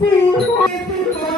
Sim, foi, sim, foi.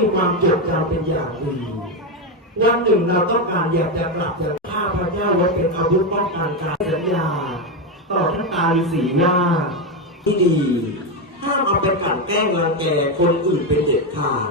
มีความจดจำเป็นอย่างดีวันหนึ่งเราต้องการอยากจะกลับจากข้าพระเจ้าไว้เป็นอาวุธป้องกันการสัญญาต่อท่านตาฤาษีว่าที่ดีห้ามเอาไปกลั่นแกล้งรังแกคนอื่นเป็นเด็ดขาด